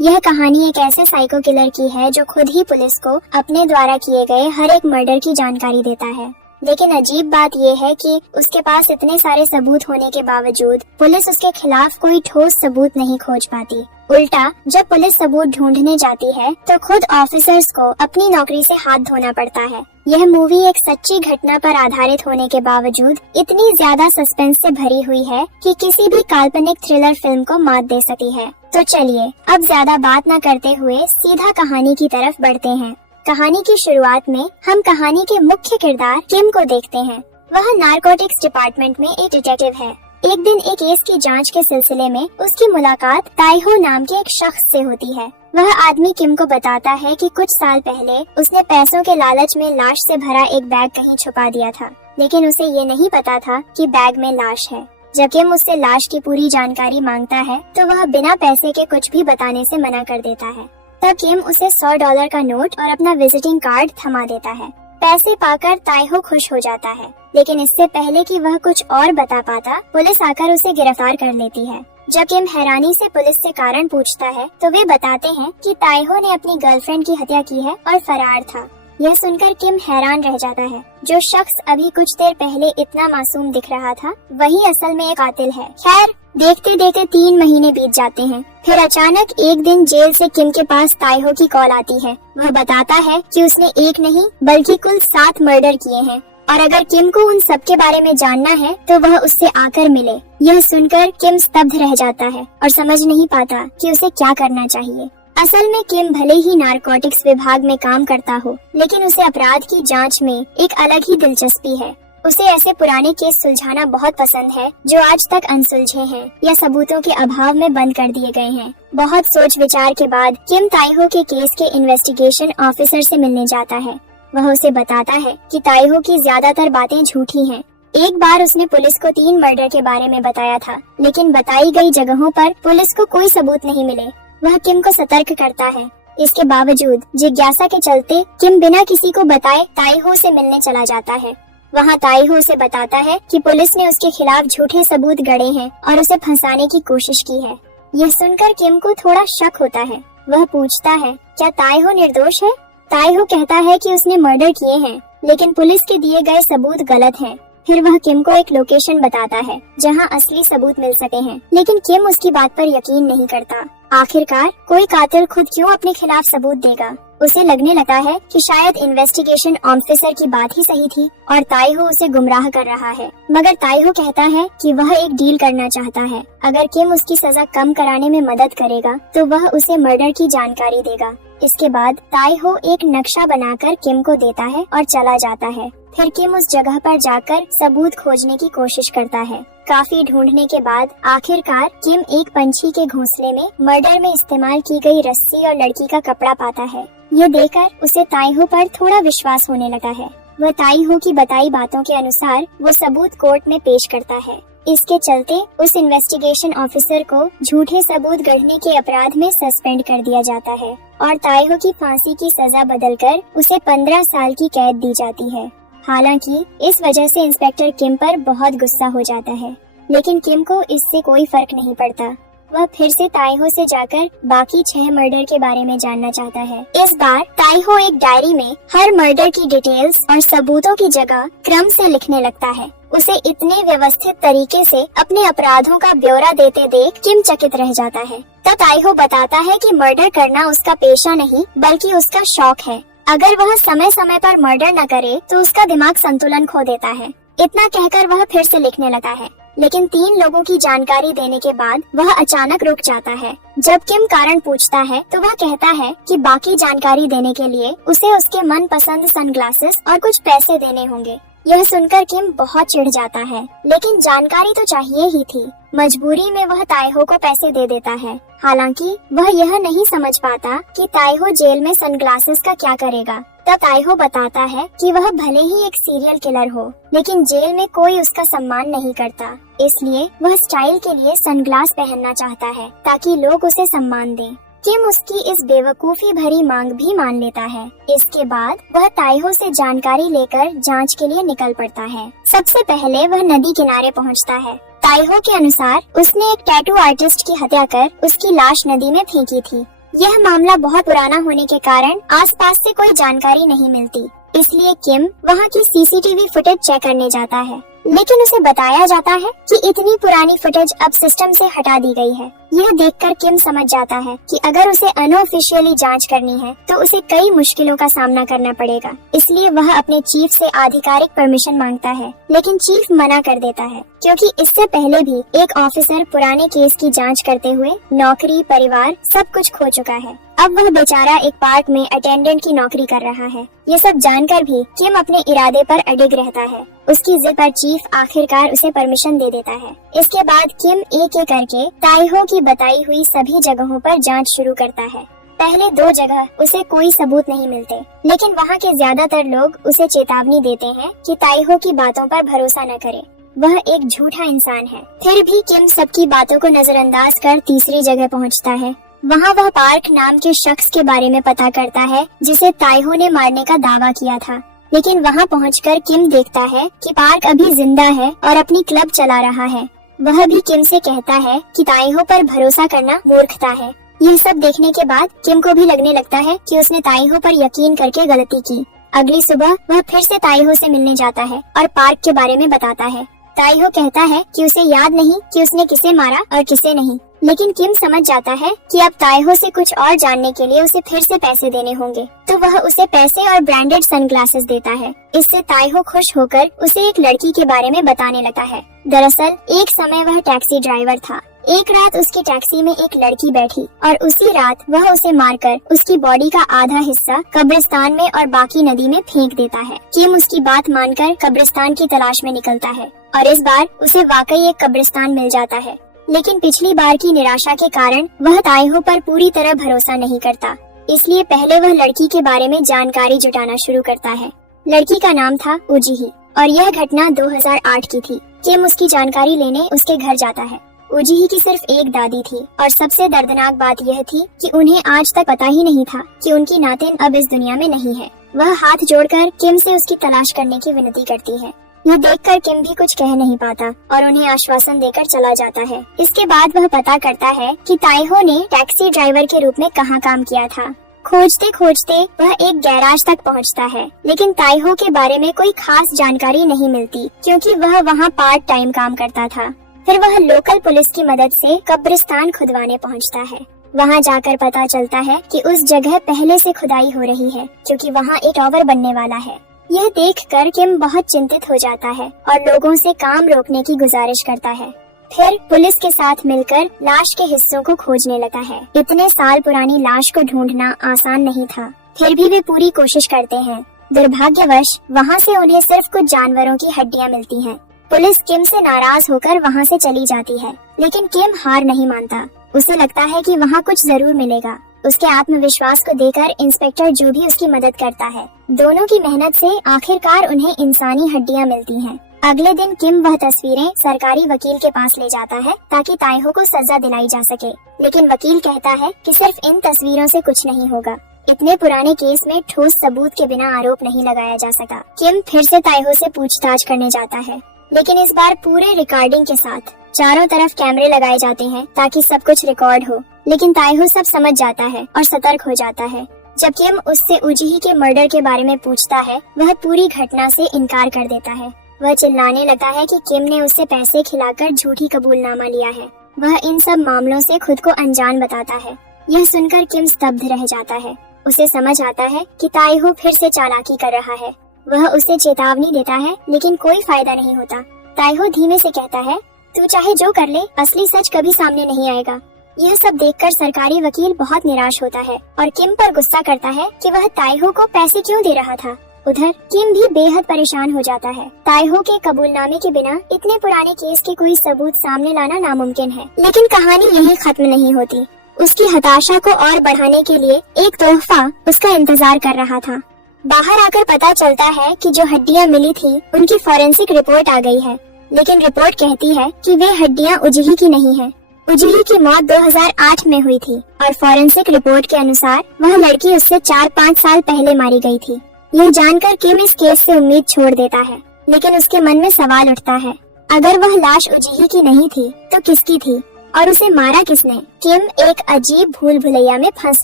यह कहानी एक ऐसे साइको किलर की है जो खुद ही पुलिस को अपने द्वारा किए गए हर एक मर्डर की जानकारी देता है। लेकिन अजीब बात यह है कि उसके पास इतने सारे सबूत होने के बावजूद पुलिस उसके खिलाफ कोई ठोस सबूत नहीं खोज पाती। उल्टा जब पुलिस सबूत ढूंढने जाती है तो खुद ऑफिसर्स को अपनी नौकरी से हाथ धोना पड़ता है। यह मूवी एक सच्ची घटना पर आधारित होने के बावजूद इतनी ज्यादा सस्पेंस से भरी हुई है कि किसी भी काल्पनिक थ्रिलर फिल्म को मात दे सकती है। तो चलिए अब ज्यादा बात न करते हुए सीधा कहानी की तरफ बढ़ते हैं। कहानी की शुरुआत में हम कहानी के मुख्य किरदार किम को देखते हैं। वह नारकोटिक्स डिपार्टमेंट में एक डिटेक्टिव है। एक दिन एक केस की जांच के सिलसिले में उसकी मुलाकात ताइहो नाम के एक शख्स से होती है। वह आदमी किम को बताता है कि कुछ साल पहले उसने पैसों के लालच में लाश से भरा एक बैग कहीं छुपा दिया था, लेकिन उसे ये नहीं पता था कि बैग में लाश है। जब किम उससे लाश की पूरी जानकारी मांगता है तो वह बिना पैसे के कुछ भी बताने से मना कर देता है। तब किम उसे $100 का नोट और अपना विजिटिंग कार्ड थमा देता है। पैसे पाकर ताइहो खुश हो जाता है, लेकिन इससे पहले कि वह कुछ और बता पाता, पुलिस आकर उसे गिरफ्तार कर लेती है। जब किम हैरानी से पुलिस से कारण पूछता है तो वे बताते हैं कि ताइहो ने अपनी गर्लफ्रेंड की हत्या की है और फरार था। यह सुनकर किम हैरान रह जाता है। जो शख्स अभी कुछ देर पहले इतना मासूम दिख रहा था, वही असल में एक कातिल है। खैर, देखते देखते 3 महीने बीत जाते हैं। फिर अचानक एक दिन जेल से किम के पास ताइहो की कॉल आती है। वह बताता है कि उसने एक नहीं बल्कि कुल 7 मर्डर किए हैं और अगर किम को उन सब के बारे में जानना है तो वह उससे आकर मिले। यह सुनकर किम स्तब्ध रह जाता है और समझ नहीं पाता कि उसे क्या करना चाहिए। असल में किम भले ही नारकोटिक्स विभाग में काम करता हो, लेकिन उसे अपराध की जांच में एक अलग ही दिलचस्पी है। उसे ऐसे पुराने केस सुलझाना बहुत पसंद है जो आज तक अनसुलझे हैं या सबूतों के अभाव में बंद कर दिए गए हैं। बहुत सोच विचार के बाद किम ताइहो के केस के इन्वेस्टिगेशन ऑफिसर से मिलने जाता है। वह उसे बताता है कि ताइहो की ज्यादातर बातें झूठी हैं। एक बार उसने पुलिस को 3 मर्डर के बारे में बताया था, लेकिन बताई गई जगहों पर पुलिस को कोई सबूत नहीं मिले। वह किम को सतर्क करता है। इसके बावजूद जिज्ञासा के चलते किम बिना किसी को बताए ताइहो से मिलने चला जाता है। वहाँ ताइहो उसे बताता है कि पुलिस ने उसके खिलाफ झूठे सबूत गढ़े हैं और उसे फंसाने की कोशिश की है। यह सुनकर किम को थोड़ा शक होता है। वह पूछता है, क्या ताइहो निर्दोष है? ताइहो कहता है कि उसने मर्डर किए हैं, लेकिन पुलिस के दिए गए सबूत गलत हैं। फिर वह किम को एक लोकेशन बताता है जहां असली सबूत मिल सके हैं, लेकिन किम उसकी बात पर यकीन नहीं करता। आखिरकार कोई कातिल खुद क्यों अपने खिलाफ सबूत देगा? उसे लगने लगता है कि शायद इन्वेस्टिगेशन ऑफिसर की बात ही सही थी और ताइहो उसे गुमराह कर रहा है। मगर ताइहो कहता है कि वह एक डील करना चाहता है। अगर किम उसकी सजा कम कराने में मदद करेगा तो वह उसे मर्डर की जानकारी देगा। इसके बाद ताइहो एक नक्शा बनाकर किम को देता है और चला जाता है। फिर किम उस जगह पर जाकर सबूत खोजने की कोशिश करता है। काफी ढूंढने के बाद आखिरकार किम एक पंछी के घोंसले में मर्डर में इस्तेमाल की गई रस्सी और लड़की का कपड़ा पाता है। ये देखकर उसे ताइहो पर थोड़ा विश्वास होने लगा है। वह ताइहो की बताई बातों के अनुसार वो सबूत कोर्ट में पेश करता है। इसके चलते उस इन्वेस्टिगेशन ऑफिसर को झूठे सबूत गढ़ने के अपराध में सस्पेंड कर दिया जाता है और ताइहो की फांसी की सजा बदलकर उसे 15 साल की कैद दी जाती है। हालांकि इस वजह से इंस्पेक्टर किम पर बहुत गुस्सा हो जाता है, लेकिन किम को इससे कोई फर्क नहीं पड़ता। वह फिर से ताइहो से जाकर बाकी 6 मर्डर के बारे में जानना चाहता है। इस बार ताइहो एक डायरी में हर मर्डर की डिटेल्स और सबूतों की जगह क्रम से लिखने लगता है। उसे इतने व्यवस्थित तरीके से अपने अपराधों का ब्यौरा देते देख किम चकित रह जाता है। तब ताइहो बताता है कि मर्डर करना उसका पेशा नहीं बल्कि उसका शौक है। अगर वह समय समय पर मर्डर न करे तो उसका दिमाग संतुलन खो देता है। इतना कहकर वह फिर से लिखने लगा है, लेकिन 3 लोगों की जानकारी देने के बाद वह अचानक रुक जाता है। जब किम कारण पूछता है तो वह कहता है कि बाकी जानकारी देने के लिए उसे उसके मनपसंद सनग्लासेस और कुछ पैसे देने होंगे। यह सुनकर किम बहुत चिढ़ जाता है, लेकिन जानकारी तो चाहिए ही थी। मजबूरी में वह ताइहो को पैसे दे देता है। हालांकि वह यह नहीं समझ पाता कि ताइहो जेल में सनग्लासेस का क्या करेगा। तब ताइहो बताता है कि वह भले ही एक सीरियल किलर हो, लेकिन जेल में कोई उसका सम्मान नहीं करता, इसलिए वह स्टाइल के लिए सनग्लास पहनना चाहता है ताकि लोग उसे सम्मान दें। किम उसकी इस बेवकूफी भरी मांग भी मान लेता है। इसके बाद वह ताइहो से जानकारी लेकर जांच के लिए निकल पड़ता है। सबसे पहले वह नदी किनारे पहुंचता है। ताइहो के अनुसार उसने एक टैटू आर्टिस्ट की हत्या कर उसकी लाश नदी में फेंकी थी। यह मामला बहुत पुराना होने के कारण आसपास से कोई जानकारी नहीं मिलती, इसलिए किम वहाँ की सीसीटीवी फुटेज चेक करने जाता है, लेकिन उसे बताया जाता है कि इतनी पुरानी फुटेज अब सिस्टम से हटा दी गई है। यह देखकर किम समझ जाता है कि अगर उसे अनऑफिशियली जांच करनी है तो उसे कई मुश्किलों का सामना करना पड़ेगा, इसलिए वह अपने चीफ से आधिकारिक परमिशन मांगता है, लेकिन चीफ मना कर देता है क्योंकि इससे पहले भी एक ऑफिसर पुराने केस की जांच करते हुए नौकरी, परिवार सब कुछ खो चुका है। अब वह बेचारा एक पार्क में अटेंडेंट की नौकरी कर रहा है। ये सब जानकर भी किम अपने इरादे पर अडिग रहता है। उसकी जिद पर चीफ आखिरकार उसे परमिशन दे देता है। इसके बाद किम एक एक करके ताइहो की बताई हुई सभी जगहों पर जांच शुरू करता है। पहले 2 जगह उसे कोई सबूत नहीं मिलते, लेकिन वहाँ के ज्यादातर लोग उसे चेतावनी देते हैं कि ताइहो की बातों पर भरोसा न करे, वह एक झूठा इंसान है। फिर भी किम सबकी बातों को नजरअंदाज कर तीसरी जगह पहुँचता है। वहाँ वह पार्क नाम के शख्स के बारे में पता करता है जिसे ताइहो ने मारने का दावा किया था, लेकिन वहाँ पहुंचकर किम देखता है कि पार्क अभी जिंदा है और अपनी क्लब चला रहा है। वह भी किम से कहता है कि ताइहो पर भरोसा करना मूर्खता है। यह सब देखने के बाद किम को भी लगने लगता है कि उसने ताइहो पर यकीन करके गलती की। अगली सुबह वह फिर से ताइहो से मिलने जाता है और पार्क के बारे में बताता है। ताइहो कहता है कि उसे याद नहीं कि उसने किसे मारा और किसे नहीं, लेकिन किम समझ जाता है कि अब ताइहो से कुछ और जानने के लिए उसे फिर से पैसे देने होंगे, तो वह उसे पैसे और ब्रांडेड सनग्लासेस देता है। इससे ताइहो खुश होकर उसे एक लड़की के बारे में बताने लगता है। दरअसल एक समय वह टैक्सी ड्राइवर था। एक रात उसकी टैक्सी में एक लड़की बैठी और उसी रात वह उसे मारकर उसकी बॉडी का आधा हिस्सा कब्रिस्तान में और बाकी नदी में फेंक देता है। किम उसकी बात मानकर कब्रिस्तान की तलाश में निकलता है और इस बार उसे वाकई एक कब्रिस्तान मिल जाता है, लेकिन पिछली बार की निराशा के कारण वह ताइहो पर पूरी तरह भरोसा नहीं करता, इसलिए पहले वह लड़की के बारे में जानकारी जुटाना शुरू करता है। लड़की का नाम था उजीही और यह घटना 2008 की थी। किम उसकी जानकारी लेने उसके घर जाता है। उजीही की सिर्फ एक दादी थी और सबसे दर्दनाक बात यह थी कि उन्हें आज तक पता ही नहीं था कि उनकी नातिन अब इस दुनिया में नहीं है। वह हाथ जोड़कर किम से उसकी तलाश करने की विनती करती है। यह देखकर किम भी कुछ कह नहीं पाता और उन्हें आश्वासन देकर चला जाता है। इसके बाद वह पता करता है कि ताइहो ने टैक्सी ड्राइवर के रूप में कहाँ काम किया था। खोजते खोजते वह एक गैराज तक पहुंचता है, लेकिन ताइहो के बारे में कोई खास जानकारी नहीं मिलती क्योंकि वह वहां पार्ट टाइम काम करता था। फिर वह लोकल पुलिस की मदद से कब्रिस्तान खुदवाने पहुंचता है। वहां जाकर पता चलता है कि उस जगह पहले से खुदाई हो रही है क्योंकि वहां एक टावर बनने वाला है। यह देखकर किम बहुत चिंतित हो जाता है और लोगों से काम रोकने की गुजारिश करता है। फिर पुलिस के साथ मिलकर लाश के हिस्सों को खोजने लगा है। इतने साल पुरानी लाश को ढूंढना आसान नहीं था, फिर भी वे पूरी कोशिश करते हैं। दुर्भाग्यवश वहाँ से उन्हें सिर्फ कुछ जानवरों की हड्डियाँ मिलती हैं। पुलिस किम से नाराज होकर वहाँ से चली जाती है, लेकिन किम हार नहीं मानता। उसे लगता है कि वहाँ कुछ जरूर मिलेगा। उसके आत्मविश्वास को देकर इंस्पेक्टर जो भी उसकी मदद करता है। दोनों की मेहनत से आखिरकार उन्हें इंसानी हड्डियां मिलती हैं। अगले दिन किम वह तस्वीरें सरकारी वकील के पास ले जाता है ताकि ताइहो को सजा दिलाई जा सके, लेकिन वकील कहता है कि सिर्फ इन तस्वीरों से कुछ नहीं होगा। इतने पुराने केस में ठोस सबूत के बिना आरोप नहीं लगाया जा सका। किम फिर से ताइहो से पूछताछ करने जाता है, लेकिन इस बार पूरे रिकॉर्डिंग के साथ। चारों तरफ कैमरे लगाए जाते हैं ताकि सब कुछ रिकॉर्ड हो, लेकिन ताइहो सब समझ जाता है और सतर्क हो जाता है। जब किम उससे उजीही के मर्डर के बारे में पूछता है, वह पूरी घटना से इनकार कर देता है। वह चिल्लाने लगता है कि किम ने उससे पैसे खिलाकर झूठी कबूलनामा लिया है। वह इन सब मामलों से खुद को अनजान बताता है। यह सुनकर किम स्तब्ध रह जाता है। उसे समझ आता है कि ताइहो फिर से चालाकी कर रहा है। वह उसे चेतावनी देता है, लेकिन कोई फायदा नहीं होता। ताइहो धीमे से कहता है, तू चाहे जो कर ले, असली सच कभी सामने नहीं आएगा। यह सब देखकर सरकारी वकील बहुत निराश होता है और किम पर गुस्सा करता है कि वह ताइहो को पैसे क्यों दे रहा था। उधर किम भी बेहद परेशान हो जाता है। ताइहो के कबूलनामे के बिना इतने पुराने केस के कोई सबूत सामने लाना नामुमकिन है। लेकिन कहानी यही खत्म नहीं होती। उसकी हताशा को और बढ़ाने के लिए एक तोहफा उसका इंतजार कर रहा था। बाहर आकर पता चलता है कि जो हड्डियां मिली थी उनकी फॉरेंसिक रिपोर्ट आ गई है, लेकिन रिपोर्ट कहती है कि वे हड्डियां उजीही की नहीं है। उजीही की मौत 2008 में हुई थी और फॉरेंसिक रिपोर्ट के अनुसार वह लड़की उससे 4-5 साल पहले मारी गई थी। यह जानकर किम इस केस से उम्मीद छोड़ देता है, लेकिन उसके मन में सवाल उठता है, अगर वह लाश उजीही की नहीं थी तो किसकी थी? और उसे मारा किसने? किम एक अजीब भूल भुलैया में फंस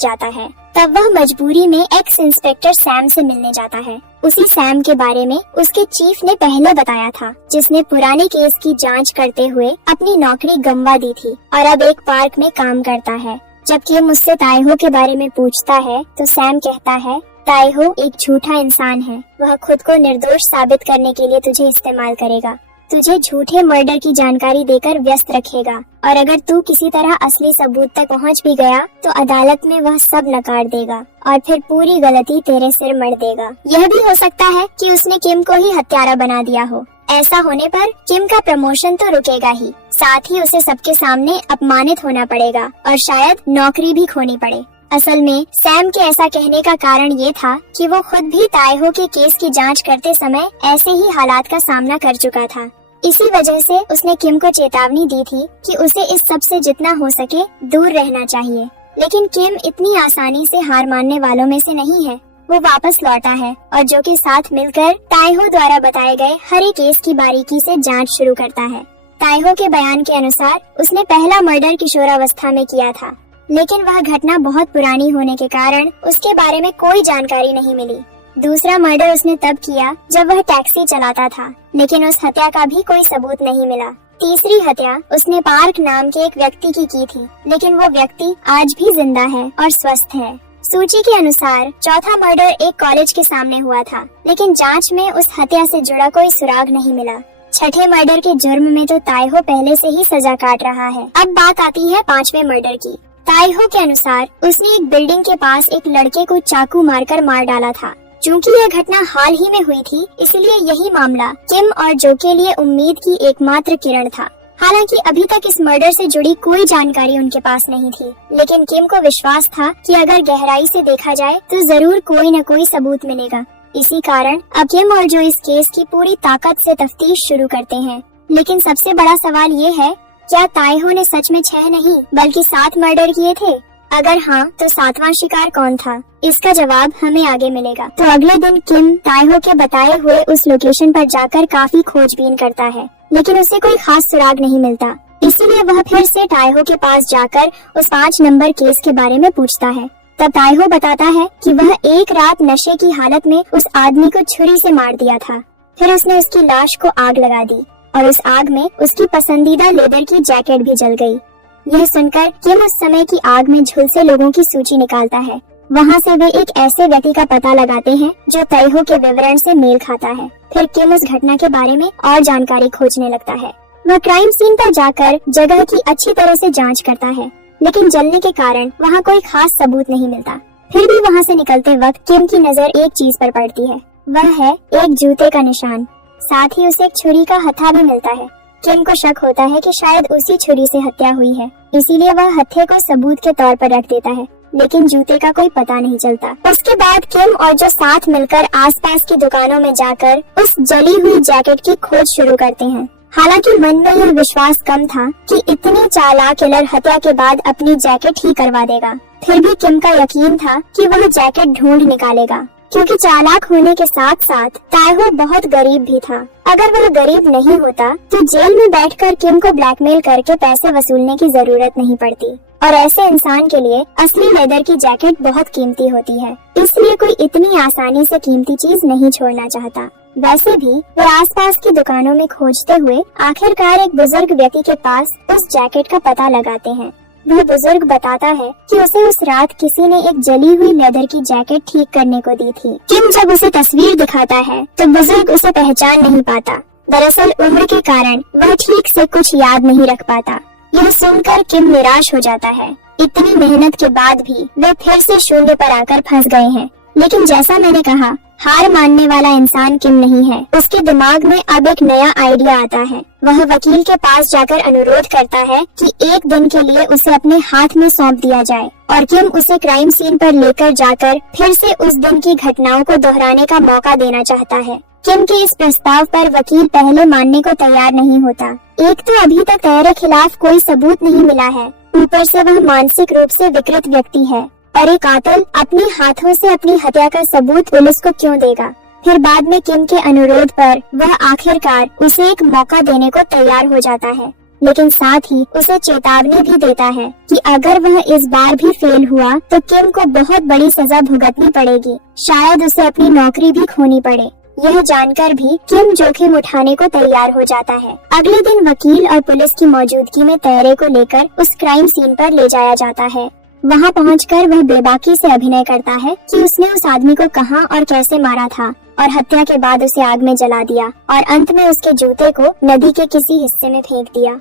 जाता है। तब वह मजबूरी में एक्स इंस्पेक्टर सैम से मिलने जाता है। उसी सैम के बारे में उसके चीफ ने पहले बताया था, जिसने पुराने केस की जांच करते हुए अपनी नौकरी गंवा दी थी और अब एक पार्क में काम करता है। जब किम उससे ताइहो के बारे में पूछता है तो सैम कहता है, ताइहो एक झूठा इंसान है। वह खुद को निर्दोष साबित करने के लिए तुझे इस्तेमाल करेगा, तुझे झूठे मर्डर की जानकारी देकर व्यस्त रखेगा और अगर तू किसी तरह असली सबूत तक पहुंच भी गया तो अदालत में वह सब नकार देगा और फिर पूरी गलती तेरे सिर मढ़ देगा। यह भी हो सकता है कि उसने किम को ही हत्यारा बना दिया हो। ऐसा होने पर किम का प्रमोशन तो रुकेगा ही, साथ ही उसे सबके सामने अपमानित होना पड़ेगा और शायद नौकरी भी खोनी पड़े। असल में सैम के ऐसा कहने का कारण ये था कि वो खुद भी ताइहो के केस की जांच करते समय ऐसे ही हालात का सामना कर चुका था। इसी वजह से उसने किम को चेतावनी दी थी कि उसे इस सब से जितना हो सके दूर रहना चाहिए। लेकिन किम इतनी आसानी से हार मानने वालों में से नहीं है। वो वापस लौटा है और जो के साथ मिलकर ताइहो द्वारा बताए गए हर एक केस की बारीकी से जांच शुरू करता है। ताइहो के बयान के अनुसार उसने पहला मर्डर किशोरावस्था में किया था, लेकिन वह घटना बहुत पुरानी होने के कारण उसके बारे में कोई जानकारी नहीं मिली। दूसरा मर्डर उसने तब किया जब वह टैक्सी चलाता था, लेकिन उस हत्या का भी कोई सबूत नहीं मिला। तीसरी हत्या उसने पार्क नाम के एक व्यक्ति की थी, लेकिन वो व्यक्ति आज भी जिंदा है और स्वस्थ है। सूची के अनुसार चौथा मर्डर एक कॉलेज के सामने हुआ था, लेकिन जांच में उस हत्या से जुड़ा कोई सुराग नहीं मिला। छठे मर्डर के जुर्म में तो ताइहो पहले से ही सजा काट रहा है। अब बात आती है पांचवें मर्डर की। ताइहो के अनुसार उसने एक बिल्डिंग के पास एक लड़के को चाकू मारकर मार डाला था। चूँकि यह घटना हाल ही में हुई थी, इसलिए यही मामला किम और जो के लिए उम्मीद की एकमात्र किरण था। हालांकि अभी तक इस मर्डर से जुड़ी कोई जानकारी उनके पास नहीं थी, लेकिन किम को विश्वास था कि अगर गहराई से देखा जाए तो जरूर कोई न कोई सबूत मिलेगा। इसी कारण अब किम और जो इस केस की पूरी ताकत से तफ्तीश शुरू करते हैं। लेकिन सबसे बड़ा सवाल ये है, क्या ताइहो ने सच में 6 नहीं बल्कि 7 मर्डर किए थे? अगर हाँ, तो 7वां शिकार कौन था? इसका जवाब हमें आगे मिलेगा। तो अगले दिन किम ताइहो के बताए हुए उस लोकेशन पर जाकर काफी खोजबीन करता है, लेकिन उसे कोई खास सुराग नहीं मिलता। इसीलिए वह फिर से ताइहो के पास जाकर उस 5 नंबर केस के बारे में पूछता है। तब ताइहो बताता है कि वह एक रात नशे की हालत में उस आदमी को छुरी से मार दिया था। फिर उसने उसकी लाश को आग लगा दी और उस आग में उसकी पसंदीदा लेदर की जैकेट भी जल गई। यह सुनकर किम उस समय की आग में झुलसे लोगों की सूची निकालता है। वहाँ से वे एक ऐसे व्यक्ति का पता लगाते हैं जो ताइहो के विवरण से मेल खाता है। फिर किम उस घटना के बारे में और जानकारी खोजने लगता है। वह क्राइम सीन पर जाकर जगह की अच्छी तरह से जांच करता है, लेकिन जलने के कारण वहाँ कोई खास सबूत नहीं मिलता। फिर भी वहाँ से निकलते वक्त किम की नजर एक चीज पर पड़ती है। वह है एक जूते का निशान। साथ ही उसे एक छुरी का हत्था भी मिलता है। किम को शक होता है कि शायद उसी छुरी से हत्या हुई है, इसीलिए वह हत्थे को सबूत के तौर पर रख देता है, लेकिन जूते का कोई पता नहीं चलता। उसके बाद किम और जो साथ मिलकर आसपास की दुकानों में जाकर उस जली हुई जैकेट की खोज शुरू करते हैं। हालांकि मन में यह विश्वास कम था कि इतनी चालाक किलर हत्या के बाद अपनी जैकेट ही करवा देगा। फिर भी किम का यकीन था कि वह जैकेट ढूंढ निकालेगा, क्योंकि चालाक होने के साथ साथ ताइहो बहुत गरीब भी था। अगर वह गरीब नहीं होता तो जेल में बैठकर किम को ब्लैकमेल करके पैसे वसूलने की जरूरत नहीं पड़ती, और ऐसे इंसान के लिए असली लेदर की जैकेट बहुत कीमती होती है, इसलिए कोई इतनी आसानी से कीमती चीज नहीं छोड़ना चाहता। वैसे भी वे आसपास की दुकानों में खोजते हुए आखिरकार एक बुजुर्ग व्यक्ति के पास उस जैकेट का पता लगाते हैं। वह बुजुर्ग बताता है कि उसे उस रात किसी ने एक जली हुई लेदर की जैकेट ठीक करने को दी थी। किम जब उसे तस्वीर दिखाता है तो बुजुर्ग उसे पहचान नहीं पाता। दरअसल उम्र के कारण वह ठीक से कुछ याद नहीं रख पाता। यह सुनकर किम निराश हो जाता है। इतनी मेहनत के बाद भी वे फिर से शून्य पर आकर फंस गए हैं। लेकिन जैसा मैंने कहा, हार मानने वाला इंसान किम नहीं है। उसके दिमाग में अब एक नया आइडिया आता है। वह वकील के पास जाकर अनुरोध करता है कि एक दिन के लिए उसे अपने हाथ में सौंप दिया जाए, और किम उसे क्राइम सीन पर लेकर जाकर फिर से उस दिन की घटनाओं को दोहराने का मौका देना चाहता है। किम के इस प्रस्ताव पर वकील पहले मानने को तैयार नहीं होता। एक तो अभी तक तेरे खिलाफ कोई सबूत नहीं मिला है, ऊपर से वह मानसिक रूप से विकृत व्यक्ति है, और एक कातिल अपने हाथों से अपनी हत्या का सबूत पुलिस को क्यों देगा। फिर बाद में किम के अनुरोध पर वह आखिरकार उसे एक मौका देने को तैयार हो जाता है। लेकिन साथ ही उसे चेतावनी भी देता है कि अगर वह इस बार भी फेल हुआ तो किम को बहुत बड़ी सजा भुगतनी पड़ेगी, शायद उसे अपनी नौकरी भी खोनी पड़े। यह जानकर भी किम जोखिम उठाने को तैयार हो जाता है। अगले दिन वकील और पुलिस की मौजूदगी में तैरे को लेकर उस क्राइम सीन पर ले जाया जाता है। वहां पहुंचकर वह बेबाकी से अभिनय करता है कि उसने उस आदमी को कहां और कैसे मारा था और हत्या के बाद उसे आग में जला दिया और अंत में उसके जूते को नदी के किसी हिस्से में फेंक दिया।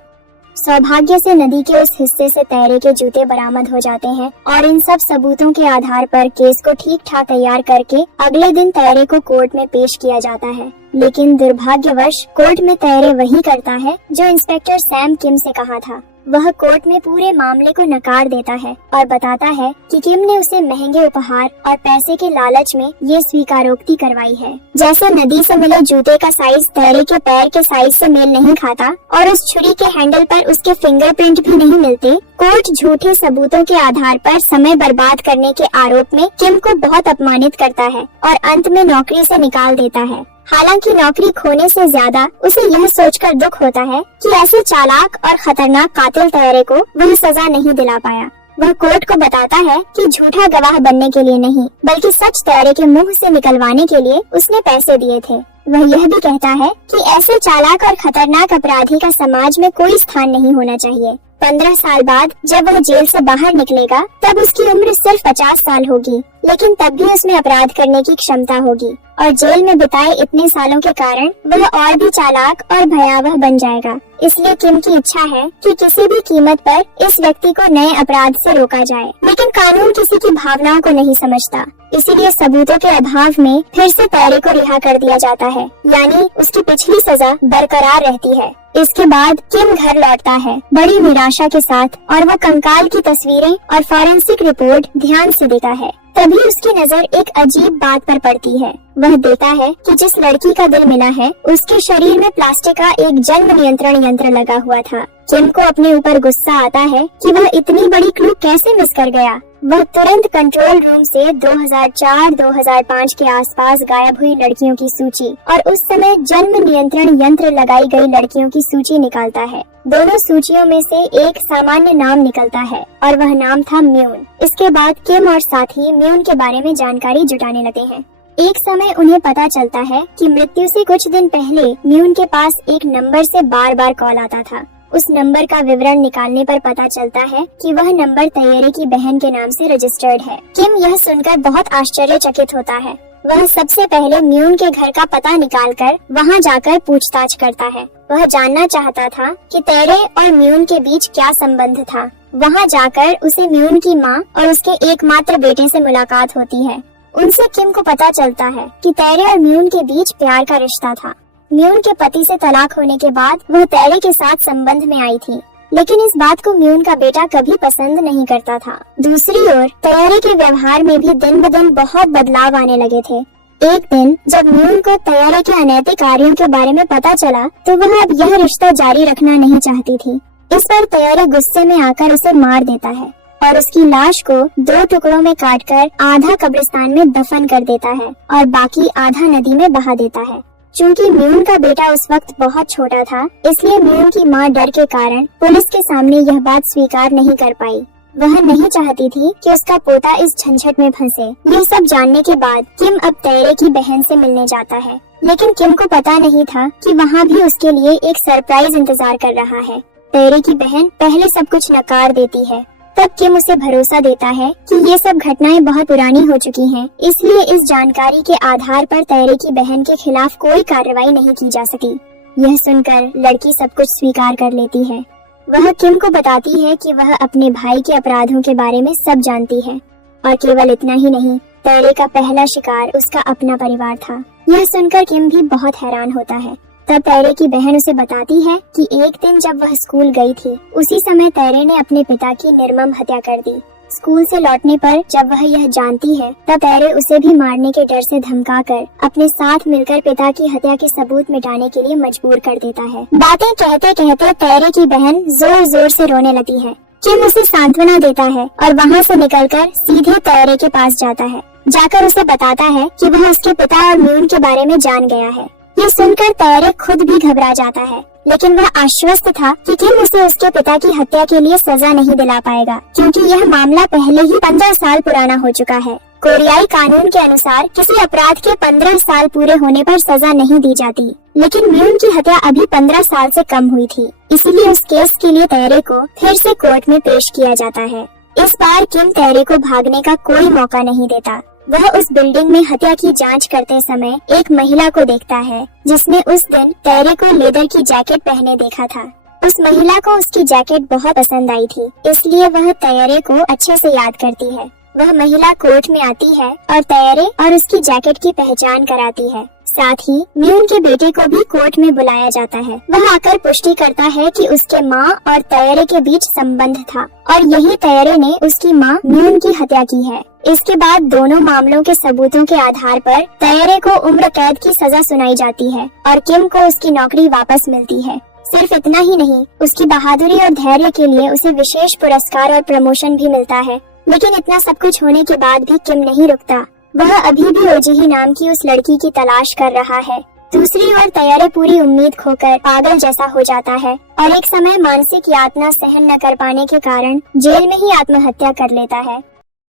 सौभाग्य से नदी के उस हिस्से से तैरे के जूते बरामद हो जाते हैं और इन सब सबूतों के आधार पर केस को ठीक ठाक तैयार करके अगले दिन तैरे को कोर्ट में पेश किया जाता है। लेकिन दुर्भाग्यवश कोर्ट में तैरे वही करता है जो इंस्पेक्टर सैम किम से कहा था। वह कोर्ट में पूरे मामले को नकार देता है और बताता है कि किम ने उसे महंगे उपहार और पैसे के लालच में ये स्वीकारोक्ति करवाई है। जैसे नदी से मिले जूते का साइज तैरे के पैर के साइज से मेल नहीं खाता और उस छुरी के हैंडल पर उसके फिंगरप्रिंट भी नहीं मिलते, कोर्ट झूठे सबूतों के आधार पर समय बर्बाद करने के आरोप में किम को बहुत अपमानित करता है और अंत में नौकरी से निकाल देता है। हालांकि नौकरी खोने से ज्यादा उसे यह सोचकर दुख होता है कि ऐसे चालाक और खतरनाक कातिल तैरे को वह सजा नहीं दिला पाया। वह कोर्ट को बताता है कि झूठा गवाह बनने के लिए नहीं बल्कि सच तैरे के मुंह से निकलवाने के लिए उसने पैसे दिए थे। वह यह भी कहता है कि ऐसे चालाक और खतरनाक अपराधी का समाज में कोई स्थान नहीं होना चाहिए। 15 साल बाद जब वह जेल से बाहर निकलेगा तब उसकी उम्र सिर्फ 50 साल होगी, लेकिन तब भी उसमें अपराध करने की क्षमता होगी और जेल में बिताए इतने सालों के कारण वह और भी चालाक और भयावह बन जाएगा। इसलिए किम की इच्छा है कि किसी भी कीमत पर इस व्यक्ति को नए अपराध से रोका जाए, लेकिन कानून किसी की भावनाओं को नहीं समझता। इसीलिए सबूतों के अभाव में फिर से तैरे को रिहा कर दिया जाता है, यानी उसकी पिछली सजा बरकरार रहती है। इसके बाद किम घर लौटता है बड़ी निराशा के साथ और वह कंकाल की तस्वीरें और फॉरेंसिक रिपोर्ट ध्यान से देखता है। तभी उसकी नजर एक अजीब बात पर पड़ती है। वह देखता है कि जिस लड़की का दिल मिला है उसके शरीर में प्लास्टिक का एक जन्म नियंत्रण यंत्र लगा हुआ था। किम को अपने ऊपर गुस्सा आता है कि वह इतनी बड़ी क्लू कैसे मिस कर गया। वह तुरंत कंट्रोल रूम से 2004-2005 के आसपास गायब हुई लड़कियों की सूची और उस समय जन्म नियंत्रण यंत्र लगाई गई लड़कियों की सूची निकालता है। दोनों सूचियों में से एक सामान्य नाम निकलता है और वह नाम था म्यून। इसके बाद किम और साथी म्यून के बारे में जानकारी जुटाने लगते हैं। एक समय उन्हें पता चलता है कि मृत्यु से कुछ दिन पहले म्यून के पास एक नंबर से बार बार कॉल आता था। उस नंबर का विवरण निकालने पर पता चलता है कि वह नंबर तैयरे की बहन के नाम से रजिस्टर्ड है। किम यह सुनकर बहुत आश्चर्यचकित होता है। वह सबसे पहले म्यून के घर का पता निकालकर वहां जाकर पूछताछ करता है। वह जानना चाहता था कि तैरे और म्यून के बीच क्या संबंध था। वहां जाकर उसे म्यून की माँ और उसके एकमात्र बेटे से मुलाकात होती है। उनसे किम को पता चलता है कि तैरे और म्यून के बीच प्यार का रिश्ता था। म्यून के पति से तलाक होने के बाद वह तैरे के साथ संबंध में आई थी, लेकिन इस बात को म्यून का बेटा कभी पसंद नहीं करता था। दूसरी ओर तैरे के व्यवहार में भी दिन ब दिन बहुत बदलाव आने लगे थे। एक दिन जब म्यून को तैरे के अनैतिक कार्यों के बारे में पता चला तो वह अब यह रिश्ता जारी रखना नहीं चाहती थी। इस पर तैरे गुस्से में आकर उसे मार देता है और उसकी लाश को 2 टुकड़ों में काटकर आधा कब्रिस्तान में दफन कर देता है और बाकी आधा नदी में बहा देता है। चूँकि म्यून का बेटा उस वक्त बहुत छोटा था, इसलिए म्यून की माँ डर के कारण पुलिस के सामने यह बात स्वीकार नहीं कर पाई। वह नहीं चाहती थी कि उसका पोता इस झंझट में फंसे। यह सब जानने के बाद किम अब तैरे की बहन से मिलने जाता है, लेकिन किम को पता नहीं था कि वहाँ भी उसके लिए एक सरप्राइज इंतजार कर रहा है। तैरे की बहन पहले सब कुछ नकार देती है। तब किम उसे भरोसा देता है कि ये सब घटनाएं बहुत पुरानी हो चुकी हैं, इसलिए इस जानकारी के आधार पर तैरे की बहन के खिलाफ कोई कार्रवाई नहीं की जा सकी। यह सुनकर लड़की सब कुछ स्वीकार कर लेती है। वह किम को बताती है कि वह अपने भाई के अपराधों के बारे में सब जानती है और केवल इतना ही नहीं, तैरे का पहला शिकार उसका अपना परिवार था। यह सुनकर किम भी बहुत हैरान होता है। तब तैरे की बहन उसे बताती है कि एक दिन जब वह स्कूल गई थी, उसी समय तैरे ने अपने पिता की निर्मम हत्या कर दी। स्कूल से लौटने पर जब वह यह जानती है, तब तैरे उसे भी मारने के डर से धमकाकर अपने साथ मिलकर पिता की हत्या के सबूत मिटाने के लिए मजबूर कर देता है। बातें कहते कहते तैरे की बहन जोर जोर से रोने लगती है। किम उसे सांत्वना देता है और वहाँ से निकलकर सीधे तैरे के पास जाता है। जाकर उसे बताता है कि वह उसके पिता और म्यून के बारे में जान गया है। ये सुनकर तैरे खुद भी घबरा जाता है, लेकिन वह आश्वस्त था कि किम उसे उसके पिता की हत्या के लिए सजा नहीं दिला पाएगा, क्योंकि यह मामला पहले ही 15 साल पुराना हो चुका है। कोरियाई कानून के अनुसार किसी अपराध के 15 साल पूरे होने पर सजा नहीं दी जाती, लेकिन म्यून की हत्या अभी 15 साल से कम हुई थी, इसीलिए उस केस के लिए तैरे को फिर से कोर्ट में पेश किया जाता है। इस बार किम तैरे को भागने का कोई मौका नहीं देता। वह उस बिल्डिंग में हत्या की जांच करते समय एक महिला को देखता है, जिसने उस दिन तैरे को लेदर की जैकेट पहने देखा था। उस महिला को उसकी जैकेट बहुत पसंद आई थी, इसलिए वह तैरे को अच्छे से याद करती है। वह महिला कोर्ट में आती है और तैरे और उसकी जैकेट की पहचान कराती है। साथ ही म्यून के बेटे को भी कोर्ट में बुलाया जाता है। वह आकर पुष्टि करता है कि उसके माँ और तैरे के बीच संबंध था और यही तैरे ने उसकी माँ म्यून की हत्या की है। इसके बाद दोनों मामलों के सबूतों के आधार पर तैरे को उम्र कैद की सजा सुनाई जाती है और किम को उसकी नौकरी वापस मिलती है। सिर्फ इतना ही नहीं, उसकी बहादुरी और धैर्य के लिए उसे विशेष पुरस्कार और प्रमोशन भी मिलता है। लेकिन इतना सब कुछ होने के बाद भी किम नहीं रुकता। वह अभी भी ओजिही नाम की उस लड़की की तलाश कर रहा है। दूसरी ओर तैयारे पूरी उम्मीद खोकर पागल जैसा हो जाता है और एक समय मानसिक यातना सहन न कर पाने के कारण जेल में ही आत्महत्या कर लेता है।